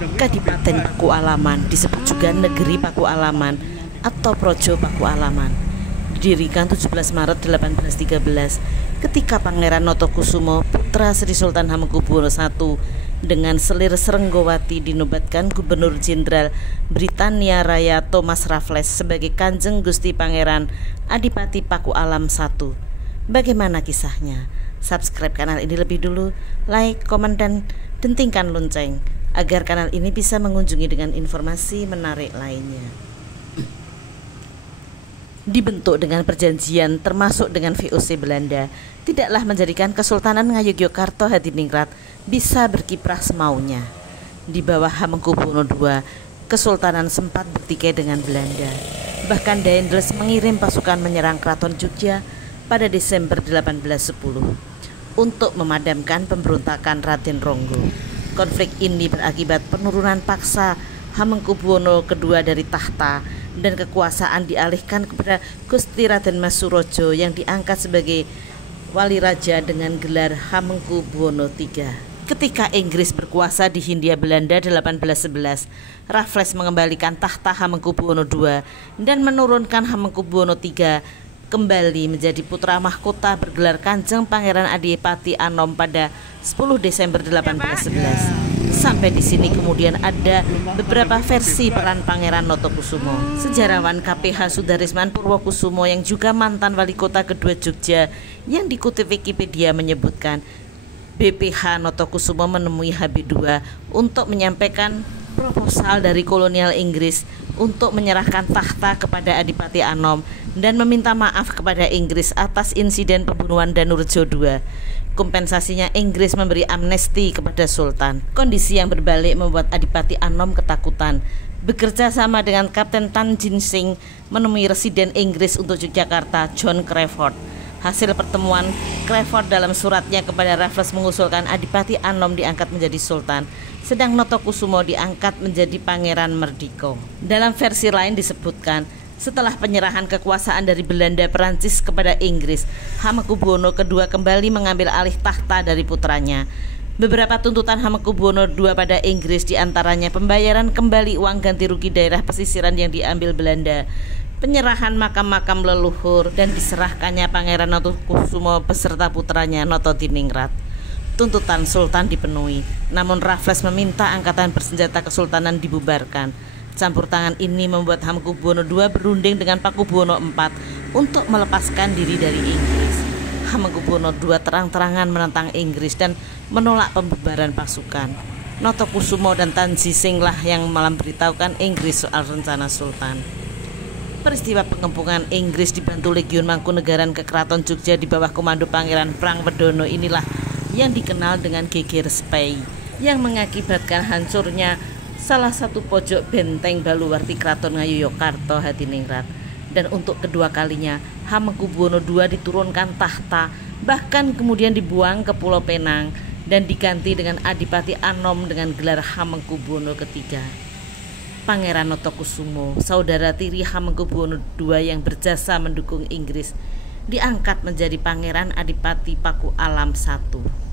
Kadipaten Pakualaman disebut juga Negeri Pakualaman atau Projo Pakualaman. Didirikan 17 Maret 1813 ketika Pangeran Notokusumo putra Sri Sultan Hamengkubuwono I dengan selir Srenggowati dinobatkan Gubernur Jenderal Britania Raya Thomas Raffles sebagai Kanjeng Gusti Pangeran Adipati Pakualam I. Bagaimana kisahnya? Subscribe kanal ini lebih dulu, like, komen, dan dentingkan lonceng agar kanal ini bisa mengunjungi dengan informasi menarik lainnya. Dibentuk dengan perjanjian termasuk dengan VOC Belanda, tidaklah menjadikan Kesultanan Ngayogyakarta Hadiningrat bisa berkiprah semaunya. Di bawah Hamengkubuwono II, Kesultanan sempat bertikai dengan Belanda. Bahkan Daendels mengirim pasukan menyerang Keraton Jogja pada Desember 1810 untuk memadamkan pemberontakan Raden Ronggo. Konflik ini berakibat penurunan paksa Hamengkubuwono II dari tahta dan kekuasaan dialihkan kepada Gusti Raden Mas Surojo yang diangkat sebagai wali raja dengan gelar Hamengkubuwono III. Ketika Inggris berkuasa di Hindia Belanda 1811, Raffles mengembalikan tahta Hamengkubuwono II dan menurunkan Hamengkubuwono III kembali menjadi putra mahkota bergelar Kanjeng Pangeran Adipati Anom pada 10 Desember 1811. Sampai di sini kemudian ada beberapa versi peran Pangeran Notokusumo. Sejarawan KPH Sudarisman Purwokusumo yang juga mantan wali kota kedua Jogja yang dikutip Wikipedia menyebutkan BPH Notokusumo menemui HB II untuk menyampaikan proposal dari kolonial Inggris untuk menyerahkan tahta kepada Adipati Anom dan meminta maaf kepada Inggris atas insiden pembunuhan Danurjo II. Kompensasinya Inggris memberi amnesti kepada Sultan. Kondisi yang berbalik membuat Adipati Anom ketakutan. Bekerja sama dengan Kapten Tan Jin Sing menemui residen Inggris untuk Yogyakarta, John Crawford. Hasil pertemuan, Crawford dalam suratnya kepada Raffles mengusulkan Adipati Anom diangkat menjadi Sultan, sedang Notokusumo diangkat menjadi Pangeran Merdiko. Dalam versi lain disebutkan, setelah penyerahan kekuasaan dari Belanda Perancis kepada Inggris, Hamengkubuwono II kembali mengambil alih tahta dari putranya. Beberapa tuntutan Hamengkubuwono II pada Inggris diantaranya pembayaran kembali uang ganti rugi daerah pesisiran yang diambil Belanda, penyerahan makam-makam leluhur, dan diserahkannya Pangeran Notokusumo beserta putranya Notodiningrat. Tuntutan Sultan dipenuhi, namun Raffles meminta angkatan bersenjata kesultanan dibubarkan. Campur tangan ini membuat Hamengkubuwono II berunding dengan Pakubuwono IV untuk melepaskan diri dari Inggris. Hamengkubuwono II terang-terangan menentang Inggris dan menolak pembubaran pasukan. Notokusumo dan Tan Jin Sing lah yang malah memberitahukan Inggris soal rencana Sultan. Peristiwa pengepungan Inggris dibantu Legiun Mangkunegaran ke Keraton Jogja di bawah komando Pangeran Prangwedono inilah yang dikenal dengan Geger Spey, yang mengakibatkan hancurnya salah satu pojok benteng baluwarti Keraton Ngayogyakarta Hadiningrat. Dan untuk kedua kalinya Hamengkubuwono II diturunkan tahta, bahkan kemudian dibuang ke Pulau Penang dan diganti dengan Adipati Anom dengan gelar Hamengkubuwono III. Pangeran Notokusumo, saudara tiri Hamengkubuwono II yang berjasa mendukung Inggris, diangkat menjadi Pangeran Adipati Pakualam I.